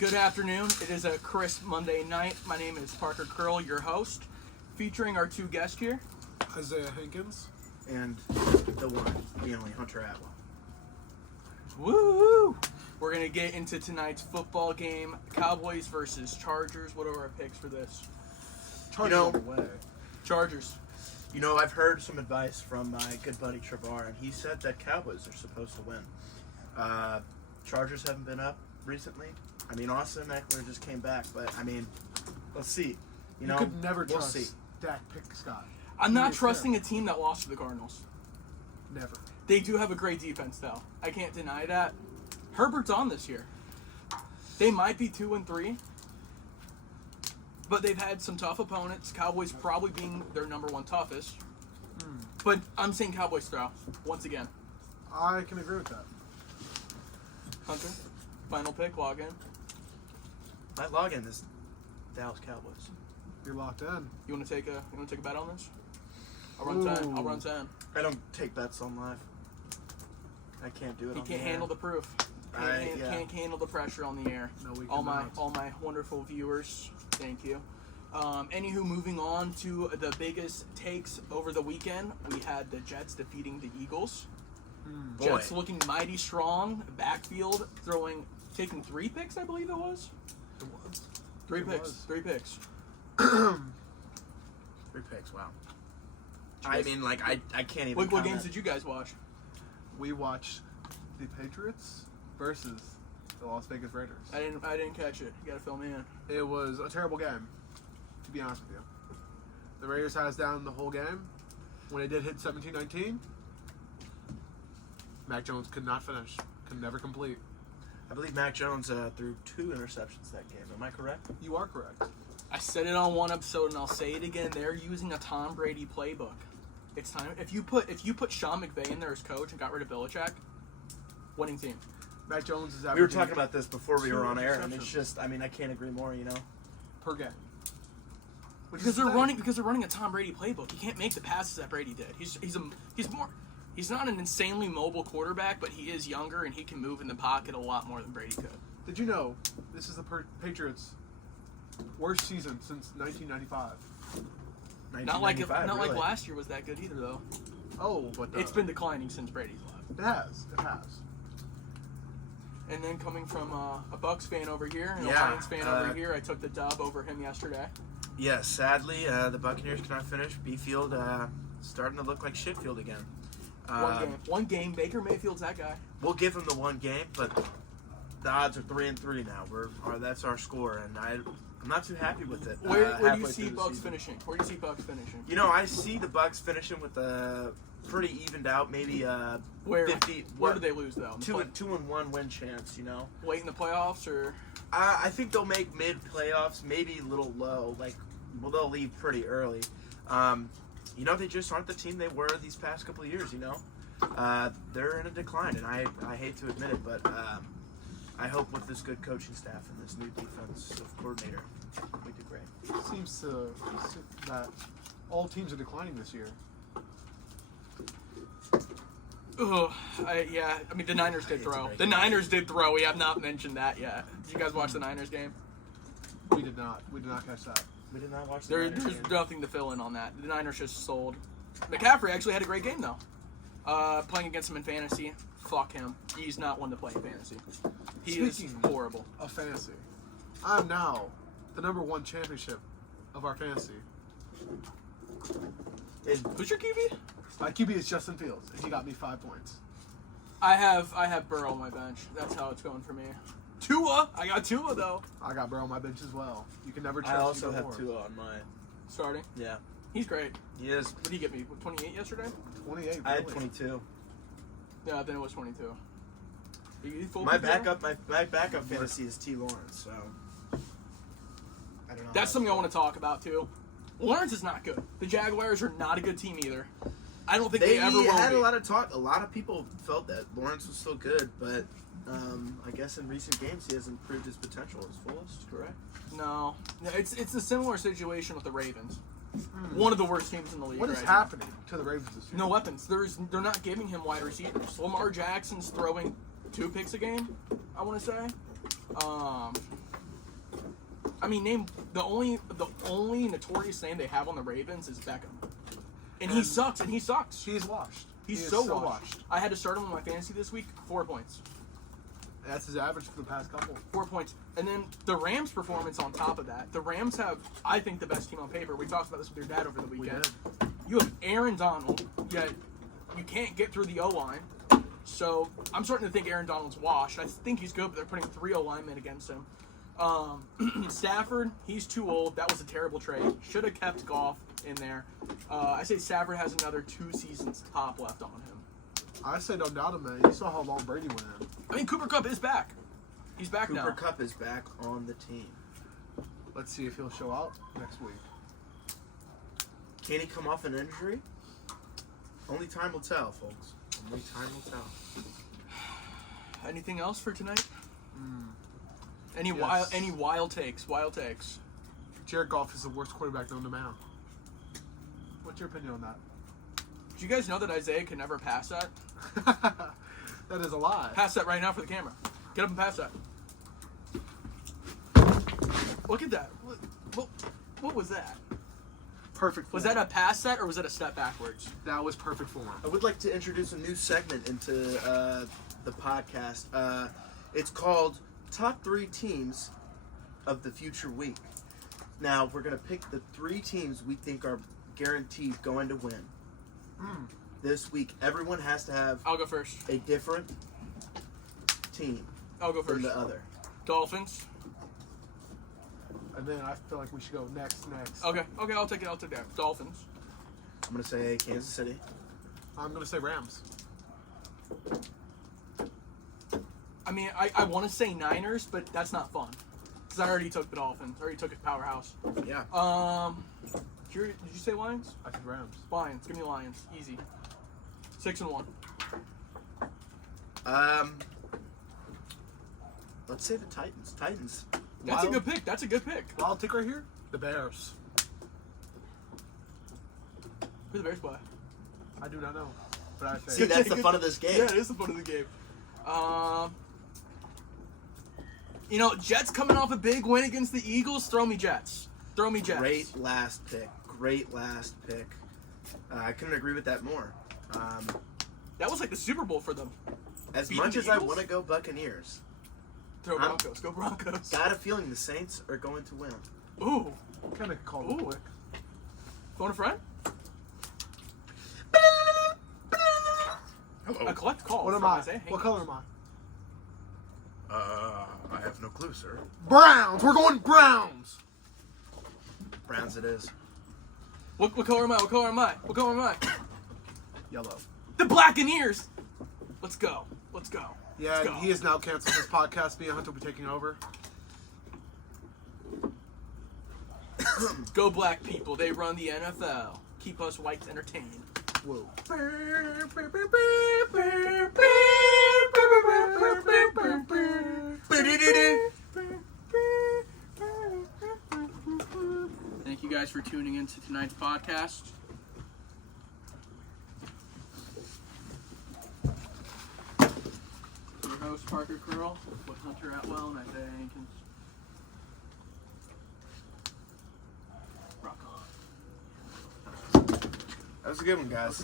Good afternoon. It is a crisp Monday night. My name is Parker Curl, your host, featuring our two guests here. Isaiah Hankins. And the one, the only Hunter Atwell. Woo! We're going to get into tonight's football game. Cowboys versus Chargers. What are our picks for this? Chargers all the way. Chargers. You know, I've heard some advice from my good buddy Trevar, and he said that Cowboys are supposed to win. Chargers haven't been up recently. I mean, Austin Eckler just came back, but, I mean, let's see. You could never trust Dak Prescott. I'm not trusting a team that lost to the Cardinals. Never. They do have a great defense, though. I can't deny that. Herbert's on this year. They might be 2-3, but they've had some tough opponents. Cowboys probably being their number one toughest. But I'm saying Cowboys throw once again. I can agree with that. Hunter, final pick, log in. My login is Dallas Cowboys. You're locked in. You want to take a bet on this? I'll run 10. I'll run 10. I don't take bets on live. I can't do it. He can't handle the proof. Can't handle the pressure on the air. No, we all cannot. my wonderful viewers, thank you. Anywho, moving on to the biggest takes over the weekend, we had the Jets defeating the Eagles. Jets looking mighty strong, backfield taking 3 picks, I believe it was. It was. 3 It picks. was. 3 picks. 3 picks, wow. I mean, like, I can't even What comment. games did you guys watch? We watched the Patriots versus the Las Vegas Raiders. I didn't catch it. You gotta fill me in. It was a terrible game, to be honest with you. The Raiders had us down the whole game. When they did hit 17-19, Mac Jones could not finish, could never complete. I believe Mac Jones threw 2 interceptions that game. Am I correct? You are correct. I said it on one episode, and I'll say it again. They're using a Tom Brady playbook. It's time. If you put Sean McVay in there as coach and got rid of Belichick, winning team. Mac Jones is We were averaging talking about this before we were on air, and interceptions it's just, I mean, I can't agree more, you know? per game. Because they're running a Tom Brady playbook. He can't make the passes that Brady did. He's not an insanely mobile quarterback, but he is younger and he can move in the pocket a lot more than Brady could. Did you know this is the Patriots' worst season since 1995? Not like really. last year was that good either, though. Oh, but It's been declining since Brady's left. It has. It has. And then coming from a Bucks fan over here and Yeah, a Lions fan over here, I took the dub over him yesterday. Yeah, sadly, the Buccaneers cannot finish. B-Field starting to look like shitfield again. One game. Baker Mayfield's that guy. We'll give him the one game, but the odds are 3-3 now. That's our score, and I'm not too happy with it. Where do you halfway see through the Bucks season. finishing? Where do you see Bucks finishing? You know, I see the Bucks finishing with a pretty evened out, maybe Where 50. Where do they lose though? In the 2-1 win chance. You know, late in the playoffs or? I think they'll make mid playoffs, maybe a little low. They'll leave pretty early. You know, they just aren't the team they were these past couple of years. You know, they're in a decline, and I hate to admit it, but I hope with this good coaching staff and this new defensive coordinator, we do great. It seems that all teams are declining this year. I mean, the Niners did throw. The Niners did throw. We have not mentioned that yet. Did you guys watch the Niners game? We did not. We did not catch that. We did not watch the Niners There's game. nothing to fill in on that. The Niners just sold. McCaffrey actually had a great game, though. Playing against him in fantasy, fuck him. He's not one to play in fantasy. He is horrible. Of fantasy, I'm now the number 1 championship of our fantasy. Who's your QB? My QB is Justin Fields, and he got me 5 points. I have Burrow on my bench. That's how it's going for me. Tua, I got Tua though. I got Burrow on my bench as well. You can never trust. I also either have or. Tua on mine. Starting. Yeah, He's great. he is. What did he get me? 28 yesterday? 28. I had really. 22. Yeah, then it was 22. You full My PPR? backup fantasy is T. Lawrence, so I don't know. That's something I want to talk about too. Lawrence is not good. The Jaguars are not a good team either. I don't think they ever will had be. a lot of talk. A lot of people felt that Lawrence was still good, but I guess in recent games he hasn't proved his potential as fullest. Correct? No, it's a similar situation with the Ravens. One of the worst teams in the league. What is right happening to the Ravens this year? now. No weapons. They're not giving him wide receivers. Lamar Jackson's throwing 2 picks a game, I want to say. mean, name the only notorious name they have on the Ravens is Beckham, and he sucks. And he sucks. He's washed. He's He is so washed. I had to start him in my fantasy this week. 4 points. That's his average for the past couple. 4 points. And then the Rams' performance on top of that. The Rams have, I think, the best team on paper. We talked about this with your dad over the weekend. You have Aaron Donald, yet you can't get through the O-line. So I'm starting to think Aaron Donald's washed. I think he's good, but they're putting 3 O-linemen against him. Stafford, he's too old. That was a terrible trade. Should have kept Goff in there. I say Stafford has another 2 seasons top left on him. I say don't doubt him, man. You saw how long Brady went in. I mean, Cooper Kupp is back. He's back now. Cooper Kupp is back on the team. Let's see if he'll show out next week. Can he come off an injury? Only time will tell, folks. Only time will tell. Anything else for tonight? Yes. Any wild takes? Wild takes. Jared Goff is the worst quarterback known to man. What's your opinion on that? Do you guys know that Isaiah can never pass that? That is a lie. Pass that right now for the camera. Get up and pass that. Look at that. What was that? Perfect. Was form. that a pass set or was that a step backwards? That was perfect form. I would like to introduce a new segment into the podcast. It's called Top 3 Teams of the Future Week. Now, we're going to pick the 3 teams we think are guaranteed going to win. This week, everyone has to have I'll go first. a different team I'll go from first. the other. Dolphins. And then I feel like we should go next. Okay, I'll take that. Dolphins. I'm going to say Kansas City. I'm going to say Rams. I mean, I want to say Niners, but that's not fun. Because I already took the Dolphins. I already took it Powerhouse. Yeah. Did you say Lions? I said Rams. Lions. Give me Lions. Easy. 6-1. Let's say the Titans. Titans. That's a good pick. That's a good pick. Wild take right here. The Bears. Who the Bears play? I do not know, but I See, say that's the fun of this game. Yeah, it is the fun of the game. Jets coming off a big win against the Eagles. Throw me Jets. Great last pick. I couldn't agree with that more. That was like the Super Bowl for them. As Beating much the as I Eagles? want to go Buccaneers, Throw Broncos. Go Broncos. got a feeling the Saints are going to win. Ooh. kind of called it Ooh. quick. Phone a friend? Hello. A collect call. What am from I? Isaiah What Hankins. color am I? I have no clue, sir. Browns. We're going Browns. Browns it is. What color am I? Yellow. The Blackeneers. Let's go. Yeah, Let's and go. he has now canceled his podcast. Me and Hunter will be taking over. Go Black people. They run the NFL. Keep us whites entertained. Whoa. Thank you guys for tuning in to tonight's podcast. Your host, Parker Curl, with Hunter Atwell and Isaiah Hankins. Rock on. That was a good one, guys.